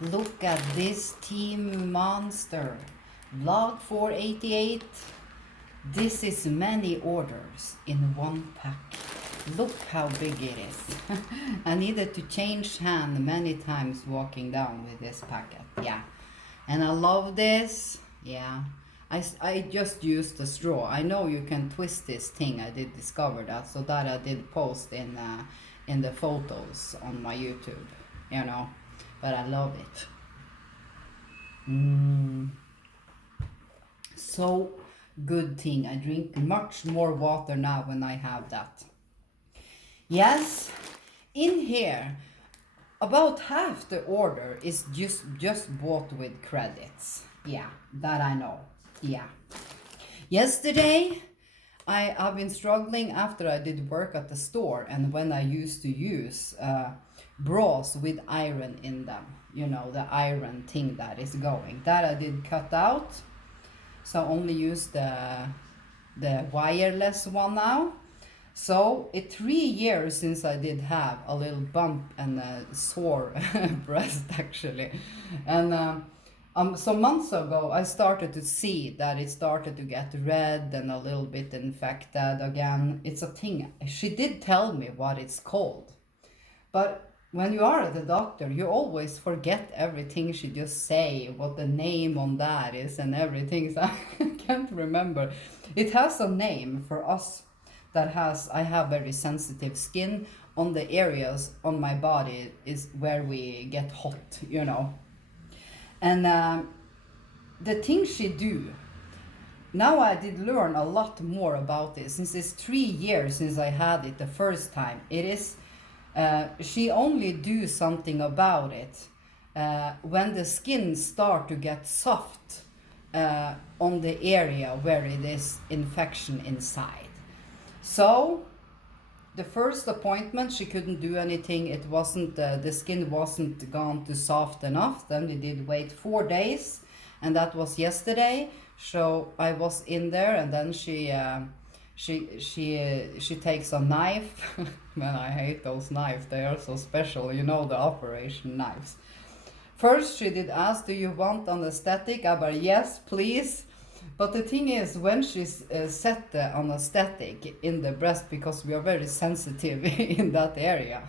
Look at this team monster. Vlog 488. This is many orders in one pack. Look how big it is. I needed to change hand many times walking down with this packet. Yeah. And I love this. Yeah. I just used a straw. I know you can twist this thing. I did discover that. So that I did post in the photos on my YouTube. You know. But I love it. So good thing. I drink much more water now when I have that. Yes, in here, about half the order is just bought with credits. Yeah, that I know. Yeah. Yesterday, I've been struggling after I did work at the store and when I used to use bras with iron in them. You know, the iron thing that is going. That I did cut out. So I only use the wireless one now. So it's 3 years since I did have a little bump and a sore breast actually. And some months ago I started to see that it started to get red and a little bit infected again. It's a thing. She did tell me what it's called. But when you are at the doctor, you always forget everything she just say, what the name on that is and everything. So I can't remember. It has a name for us that has, I have very sensitive skin on the areas on my body is where we get hot, you know. And the things she do, now I did learn a lot more about this. Since it's 3 years since I had it the first time, it is she only do something about it when the skin start to get soft on the area where it is infection inside. So the first appointment she couldn't do anything. It wasn't the skin wasn't gone too soft enough. Then we did wait 4 days, and that was yesterday. So I was in there, and then she takes a knife. Man, I hate those knives. They are so special, you know, the operation knives. First she did ask, do you want anesthetic? I said yes, please. But the thing is, when she set the anesthetic in the breast, because we are very sensitive in that area,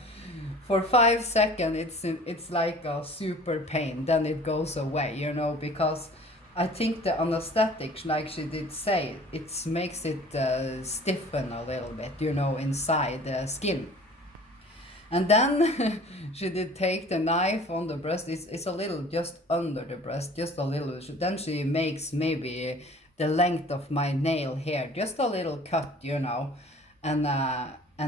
for 5 seconds it's like a super pain. Then it goes away, you know, because I think the anesthetic, like she did say, it makes it stiffen a little bit, you know, inside the skin. And then she did take the knife on the breast. It's a little just under the breast, just a little. Then she makes maybe the length of my nail hair, just a little cut, you know, and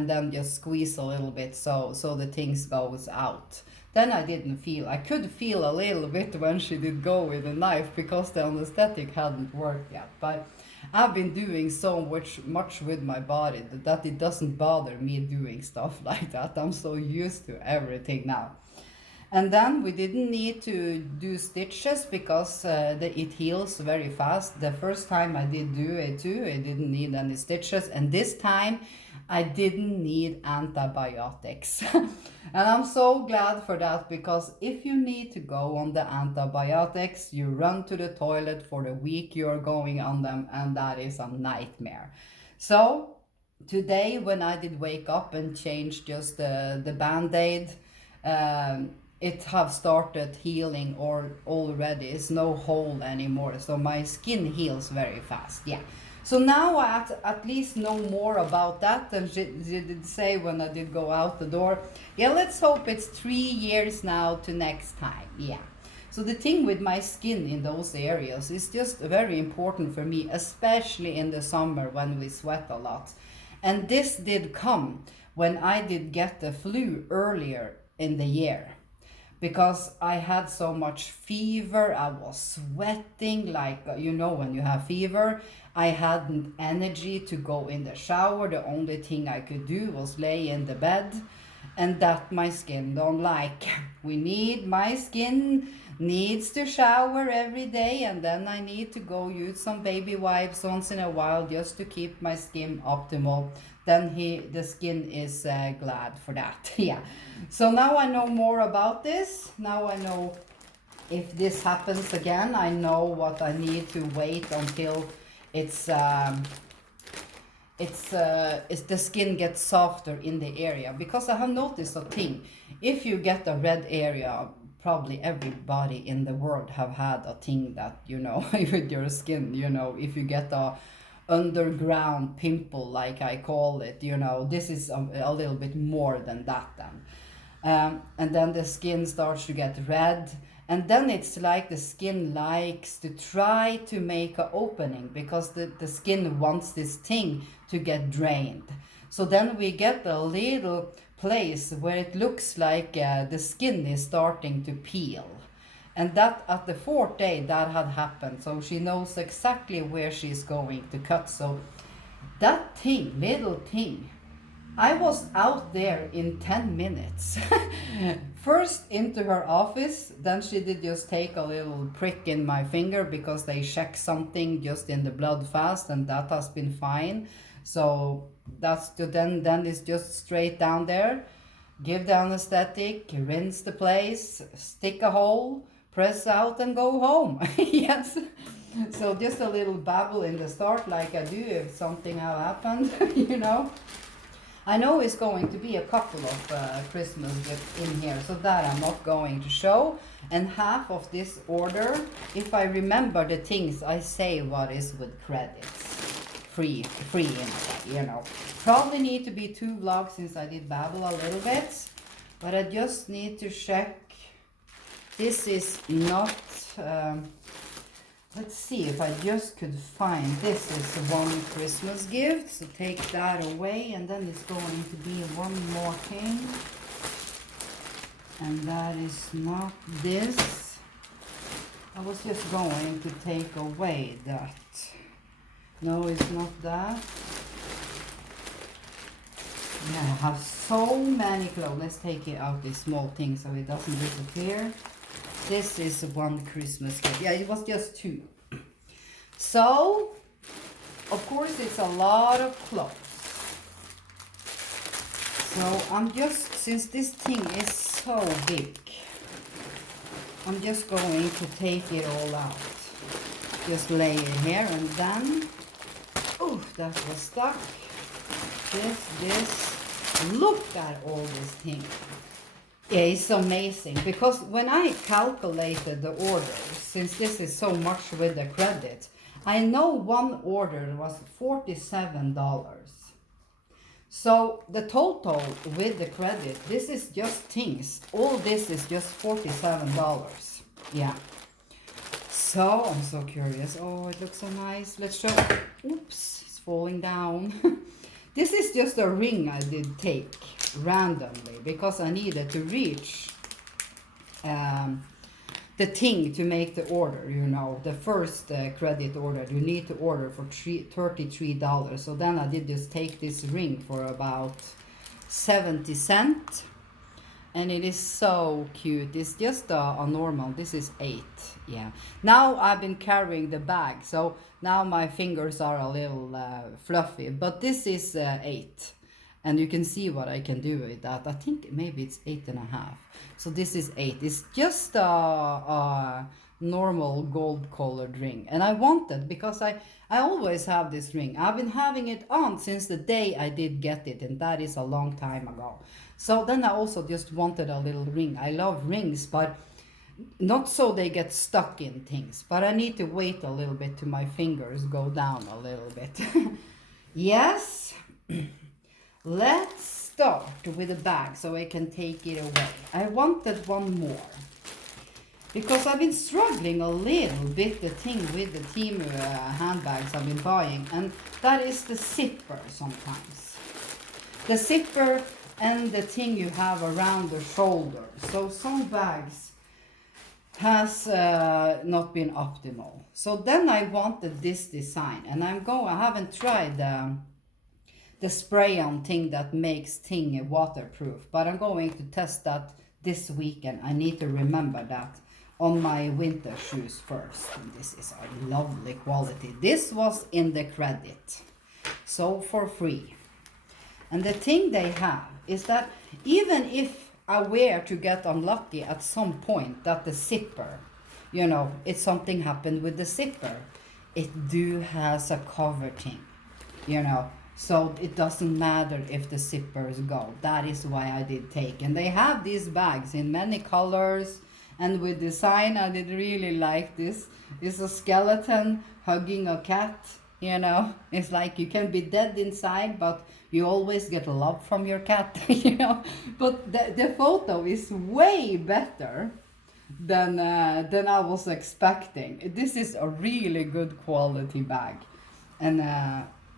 then just squeeze a little bit so the things goes out. Then I could feel a little bit when she did go with the knife because the anesthetic hadn't worked yet. But I've been doing so much with my body that it doesn't bother me doing stuff like that. I'm so used to everything now. And then we didn't need to do stitches because it heals very fast. The first time I did do it too, I didn't need any stitches. And this time I didn't need antibiotics. And I'm so glad for that, because if you need to go on the antibiotics, you run to the toilet for the week you're going on them, and that is a nightmare. So today when I did wake up and change just the band-aid, it have started healing or already. It's no hole anymore, so my skin heals very fast. Yeah. So now I at least know more about that. And she did say when I did go out the door, yeah, let's hope it's 3 years now to next time. Yeah. So the thing with my skin in those areas is just very important for me, especially in the summer when we sweat a lot. And this did come when I did get the flu earlier in the year, because I had so much fever. I was sweating like, you know, when you have fever. I hadn't energy to go in the shower. The only thing I could do was lay in the bed, and that my skin don't like. My skin needs to shower every day, and then I need to go use some baby wipes once in a while just to keep my skin optimal. Then the skin is glad for that. Yeah. So now I know more about this. Now I know if this happens again, I know what I need to wait until it's the skin gets softer in the area, because I have noticed a thing. If you get a red area, probably everybody in the world have had a thing that, you know, with your skin, you know, if you get a underground pimple, like I call it, you know, this is a little bit more than that then. And then the skin starts to get red, and then it's like the skin likes to try to make an opening, because the skin wants this thing to get drained. So then we get a little place where it looks like the skin is starting to peel. And that at the 4th day that had happened, so she knows exactly where she's going to cut. So that thing, little thing, I was out there in 10 minutes. First into her office, then she did just take a little prick in my finger, because they check something just in the blood fast, and that has been fine. So that's then it's just straight down there, give the anesthetic, rinse the place, stick a hole, press out, and go home. Yes. So just a little babble in the start, like I do if something have happened, you know. I know it's going to be a couple of Christmas gifts in here, so that I'm not going to show. And half of this order, if I remember the things I say what is with credits, free inside, you know. Probably need to be 2 vlogs since I did babble a little bit, but I just need to check. This is not, let's see if I just could find, this is one Christmas gift, so take that away, and then it's going to be one more thing, and that is not this. I was just going to take away that. No, it's not that. Yeah, I have so many clothes. Let's take it out, this small thing, so it doesn't disappear. This is one Christmas gift. Yeah, it was just 2. So, of course, it's a lot of clothes. So I'm just, since this thing is so big, I'm just going to take it all out. Just lay it here, and then, oh, that was stuck. This, look at all this thing. Yeah, it's amazing, because when I calculated the orders, since this is so much with the credit, I know one order was $47. So the total with the credit, this is just things. All this is just $47. Yeah. So I'm so curious. Oh, it looks so nice. Let's show. Oops, it's falling down. This is just a ring I did take randomly, because I needed to reach the thing to make the order, you know, the first credit order. You need to order for $33. So then I did just take this ring for about 70 cents. And it is so cute. It's just a normal, this is 8, yeah. Now I've been carrying the bag, so now my fingers are a little fluffy, but this is 8. And you can see what I can do with that. I think maybe it's 8.5. So this is 8. It's just a normal gold colored ring. And I wanted, because I always have this ring. I've been having it on since the day I did get it, and that is a long time ago. So then I also just wanted a little ring. I love rings, but not so they get stuck in things. But I need to wait a little bit till my fingers go down a little bit. Yes. Let's start with the bag so I can take it away. I wanted one more, because I've been struggling a little bit the thing with the Temu handbags I've been buying, and that is the zipper sometimes. The zipper and the thing you have around the shoulder. So some bags has not been optimal. So then I wanted this design, and I haven't tried the spray-on thing that makes thing waterproof, but I'm going to test that this weekend. I need to remember that on my winter shoes first. And this is a lovely quality. This was in the credit, so for free. And the thing they have is that even if I were to get unlucky at some point that the zipper you know, it's something happened with the zipper. It do has a cover thing, you know, so it doesn't matter if the zippers go. That is why I did take. And they have these bags in many colors and with design. I did really like this. It's a skeleton hugging a cat, you know. It's like you can be dead inside, but you always get love from your cat, you know. But the photo is way better than I was expecting. This is a really good quality bag, and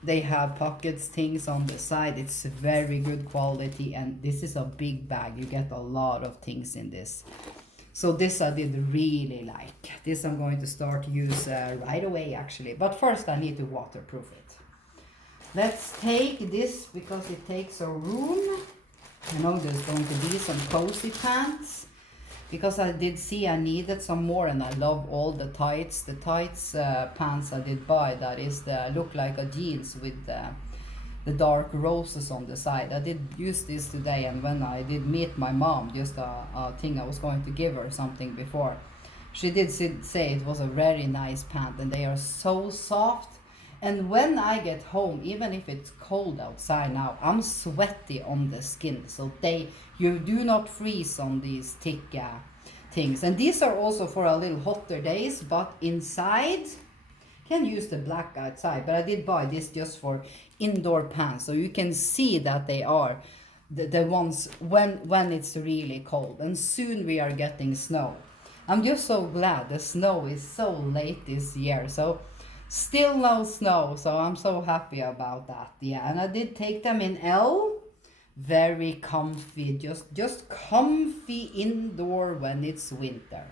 they have pockets things on the side. It's very good quality, and this is a big bag. You get a lot of things in this. So this I did really like. This I'm going to start use right away actually. But first I need to waterproof it. Let's take this because it takes a room. I know there's going to be some cozy pants because I did see I needed some more, and I love all the tights. The tights pants I did buy, that is the look like a jeans with the dark roses on the side. I did use this today, and when I did meet my mom, just a thing I was going to give her something before, she did say it was a very nice pant, and they are so soft. And when I get home, even if it's cold outside now, I'm sweaty on the skin. So you do not freeze on these thick things. And these are also for a little hotter days, but inside, can use the black outside. But I did buy this just for indoor pants. So you can see that they are the ones when it's really cold. And soon we are getting snow. I'm just so glad the snow is so late this year. So still no snow, so I'm so happy about that. Yeah, and I did take them in L. Very comfy, just comfy indoor when it's winter.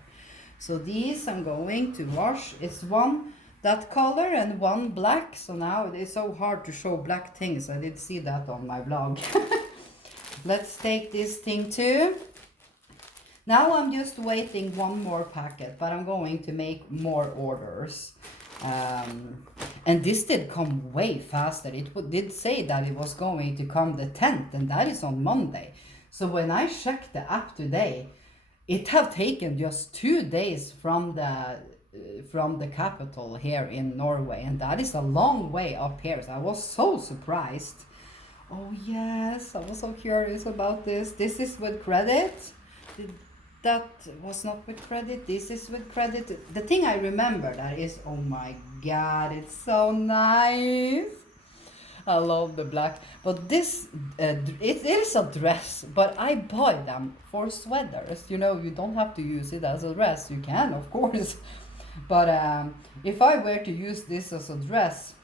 So these I'm going to wash. It's one that color and one black. So now it is so hard to show black things. I did see that on my vlog. Let's take this thing too. Now I'm just waiting one more packet, but I'm going to make more orders. And this did come way faster. It did say that it was going to come the 10th, and that is on Monday. So when I checked the app today, it have taken just 2 days from the capital here in Norway, and that is a long way up here. So I was so surprised. Oh yes, I was so curious about this. This is with credit. That was not with credit. This is with credit. The thing I remember that is, oh my god, it's so nice. I love the black. But this, it is a dress, but I buy them for sweaters. You know, you don't have to use it as a dress. You can, of course. But if I were to use this as a dress,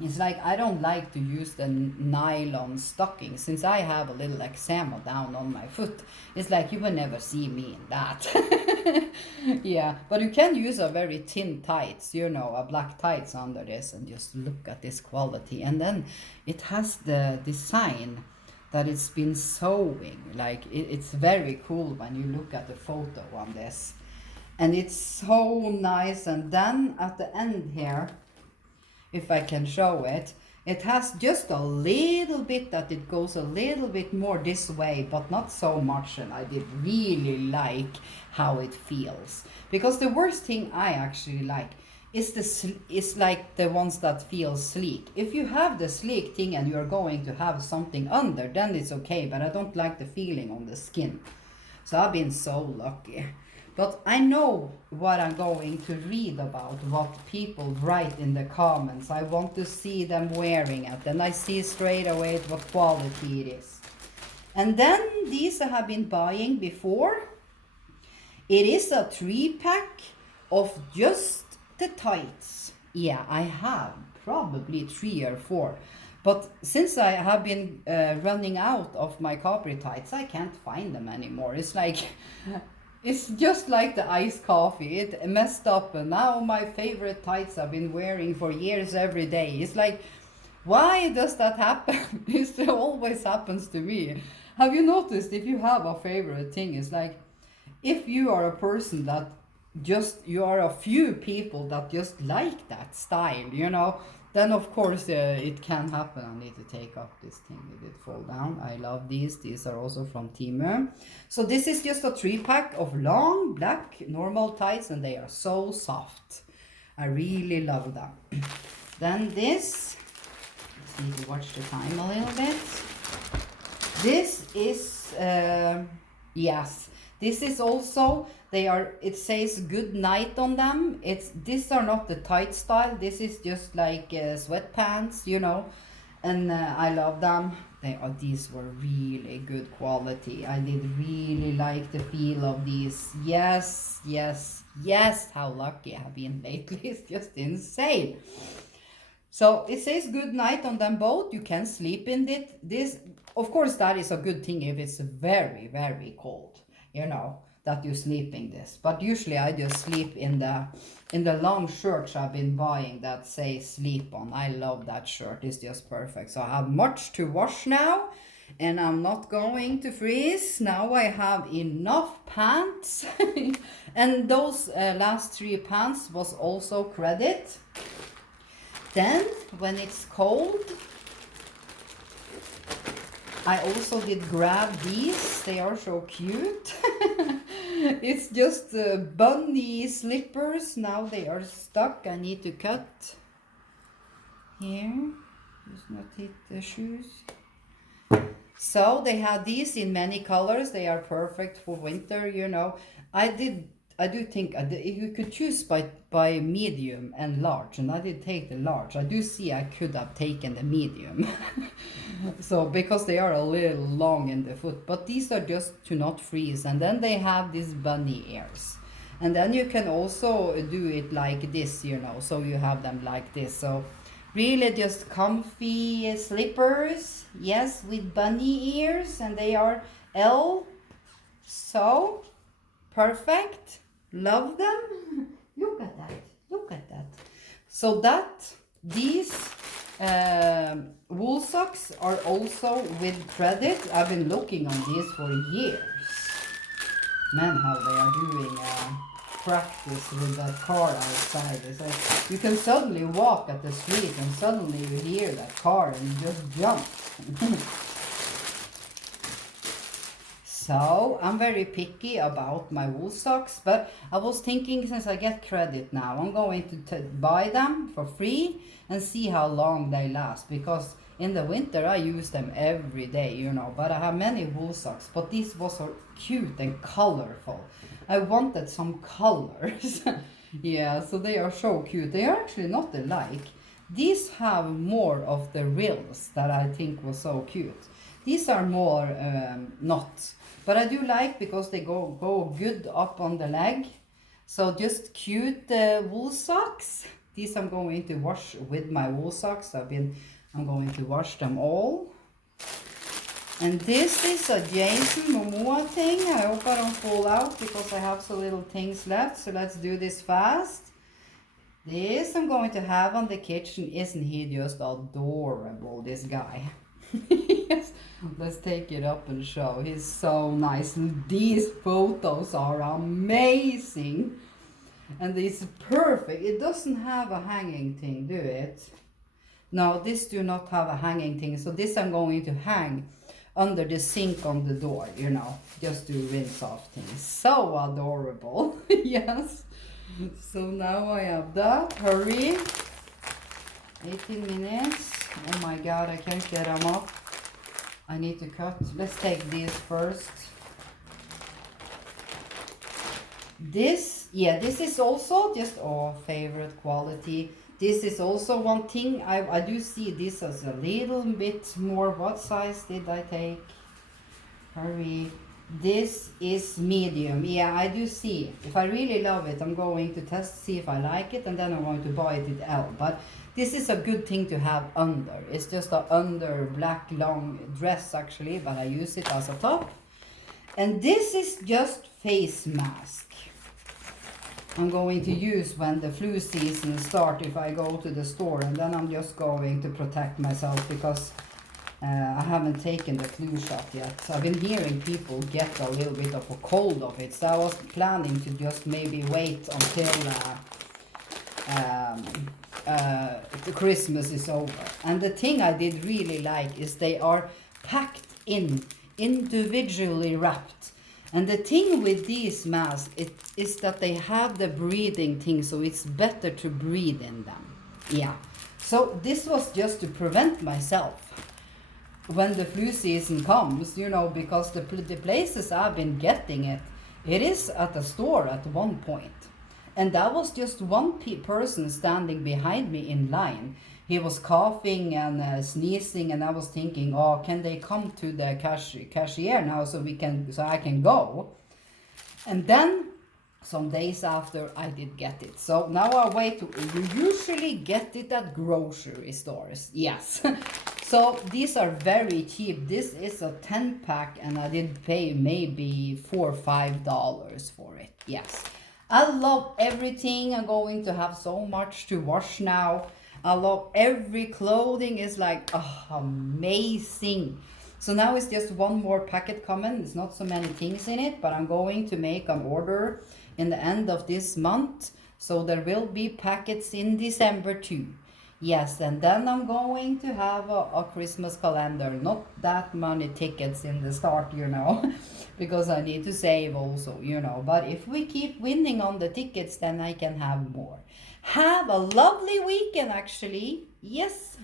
it's like I don't like to use the nylon stocking since I have a little eczema down on my foot. It's like you will never see me in that. Yeah, but you can use a very thin tights, you know, a black tights under this, and just look at this quality. And then it has the design that it's been sewing. Like it's very cool when you look at the photo on this. And it's so nice. And then at the end here, if I can show it, it has just a little bit that it goes a little bit more this way, but not so much. And I did really like how it feels, because the worst thing I actually like is like the ones that feel sleek. If you have the sleek thing and you're going to have something under, then it's okay, but I don't like the feeling on the skin. So I've been so lucky. But I know what I'm going to read about, what people write in the comments. I want to see them wearing it, and I see straight away what quality it is. And then these I have been buying before. It is a 3-pack of just the tights. Yeah, I have probably 3 or 4. But since I have been running out of my Capri tights, I can't find them anymore. It's like... It's just like the iced coffee. It messed up, and now my favorite tights I've been wearing for years every day. It's like, why does that happen? It always happens to me. Have you noticed if you have a favorite thing, it's like, if you are a person that you are a few people that just like that style, you know, Then of course it can happen. I need to take up this thing. It did fall down. I love these. These are also from Temu. So this is just a 3-pack of long black normal tights, and they are so soft. I really love them. Then this, let's need to watch the time a little bit. This is yes, this is also, they are, it says good night on them. These are not the tight style. This is just like sweatpants, you know, and I love them. These were really good quality. I did really like the feel of these. Yes, yes, yes. How lucky I've been lately. It's just insane. So it says good night on them both. You can sleep in it. This, of course, that is a good thing if it's very, very cold, you know, that you sleep in this. But usually I just sleep in the long shirts I've been buying that say sleep on. I love that shirt. It's just perfect. So I have much to wash now, and I'm not going to freeze. Now I have enough pants. And those last 3 pants was also credit. Then, when it's cold, I also did grab these. They are so cute. It's just bunny slippers. Now they are stuck. I need to cut here. Just not hit the shoes. So they have these in many colors. They are perfect for winter, you know. I do think you could choose by medium and large, and I did take the large. I do see I could have taken the medium. So because they are a little long in the foot, but these are just to not freeze. And then they have these bunny ears, and then you can also do it like this, you know, so you have them like this. So really just comfy slippers, yes, with bunny ears, and they are L. So perfect. Love them. Look at that. Look at that. So these wool socks are also with credit. I've been looking on these for years. Man, how they are doing practice with that car outside. It's like you can suddenly walk at the street and suddenly you hear that car and you just jump. So I'm very picky about my wool socks, but I was thinking, since I get credit now, I'm going to buy them for free and see how long they last, because in the winter I use them every day, you know. But I have many wool socks, but these was so cute and colorful. I wanted some colors. Yeah, so they are so cute. They are actually not alike. These have more of the rills that I think was so cute. These are more not. But I do like, because they go good up on the leg. So just cute wool socks. These I'm going to wash with my wool socks. I'm going to wash them all. And this is a Jason Momoa thing. I hope I don't fall out because I have so little things left. So let's do this fast. This I'm going to have on the kitchen. Isn't he just adorable, this guy? Yes. Let's take it up and show. He's so nice. These photos are amazing. And it's perfect. It doesn't have a hanging thing, do it? No, this do not have a hanging thing. So this I'm going to hang under the sink on the door, you know, just to rinse off things. So adorable. Yes. So now I have that. Hurry. 18 minutes. Oh my god, I can't get them up. I need to cut. Let's take these first. This is also just favorite quality. This is also one thing. I do see this as a little bit more. What size did I take? Hurry. This is medium. Yeah, I do see. If I really love it, I'm going to test, see if I like it, and then I'm going to buy it at L. But this is a good thing to have under. It's just a under black long dress actually, but I use it as a top. And this is just face mask. I'm going to use when the flu season starts, if I go to the store, and then I'm just going to protect myself, because I haven't taken the flu shot yet. So I've been hearing people get a little bit of a cold of it, so I was planning to just maybe wait until the Christmas is over. And the thing I did really like is they are packed in, individually wrapped. And the thing with these masks is that they have the breathing thing, so it's better to breathe in them. Yeah. So this was just to prevent myself when the flu season comes, you know, because the places I've been getting it, it is at a store at one point. And that was just one person standing behind me in line. He was coughing and sneezing, and I was thinking, oh, can they come to the cashier now so I can go? And then some days after, I did get it. So now I wait. You usually get it at grocery stores. Yes. So these are very cheap. This is a 10-pack, and I did pay maybe $4 or $5 for it. Yes. I love everything. I'm going to have so much to wash now. I love every clothing is like amazing. So now it's just one more packet coming. It's not so many things in it, but I'm going to make an order in the end of this month. So there will be packets in December too. Yes, and then I'm going to have a Christmas calendar. Not that many tickets in the start, you know, because I need to save also, you know. But if we keep winning on the tickets, then I can have more. Have a lovely weekend, actually. Yes.